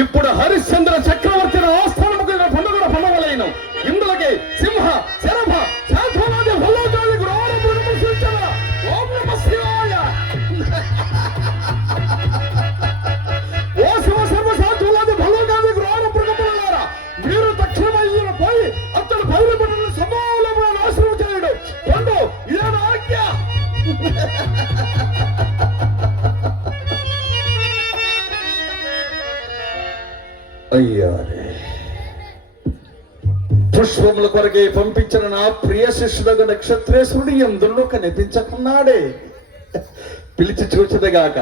ఇప్పుడు హరిశ్చంద్ర చక్రవర్తిని ఆస్థానముకు పండుగ పండగలైన ఇందులకి సింహ శరభ శాంతనాది భల్లోకాది గ్రహణములను సూచన ఓం నమః శివాయ ఓ శివ సర్వ శాంతనాది భల్లోకాది గ్రహణ మృగములారా మీరు తక్షణమయ్యున పోయి అతడు బయలుపడిన సమూలములను నాశనం చేయడు పండు ఇదే నా ఆజ్ఞ. అయ్యారే పుష్పముల కొరకే పంపించిన నా ప్రియ శిష్యుడగు నక్షత్రేశ్వరుడు ఎందులో కనిపించకున్నాడే. పిలిచి చూచదగాక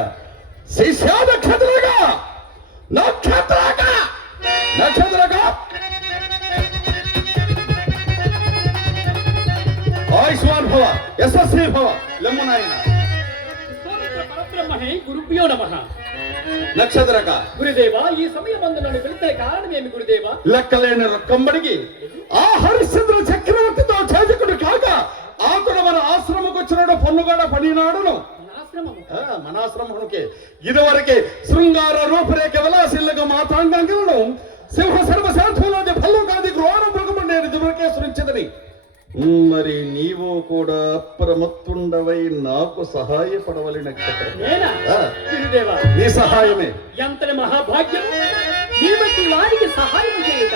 శిష్య నక్షత్రగా నక్షత్రగా నక్షత్రగా ఆయుష్మాన్ భవ యశస్వి భవ లెమ్మునాయన గురుభ్యో నమః. నక్షత్రక గురుదేవా ఈ సమయమందు నన్ను పిలిచే కారణమేమి గురుదేవా? లెక్కలేని రొక్కంబడికి ఆ హరిశ్చంద్ర చక్రవర్తితో చేజకుడు కాక ఆకుడు మన ఆశ్రమకు వచ్చినాడు పొన్నుగడ పడినాడును మన ఆశ్రమముకే ఇదివరకే శృంగార రూపురేఖ విలాసిల్లగా మాతాంగంగులను సింహ సర్వశాంతులాది భల్లోకాది గ్రోణ మృగము నేను ఇదివరకే సృంచదని మరి నీవు కూడా అప్రమత్తుండవై నాకు సహాయపడవలి నక్షత్రం. నీ సహాయమే ఎంతటి మహాభాగ్యం, నీ వంటి వారికి సహాయం చేయుట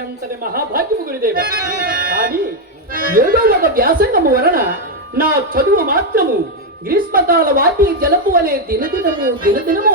ఎంతటి మహాభాగ్యము గురుదేవ. కానీ ఏదో ఒక వ్యాసంగము వలన నా చదువు మాత్రము గ్రీష్మకాల వాటి జలపు వలె దినదినము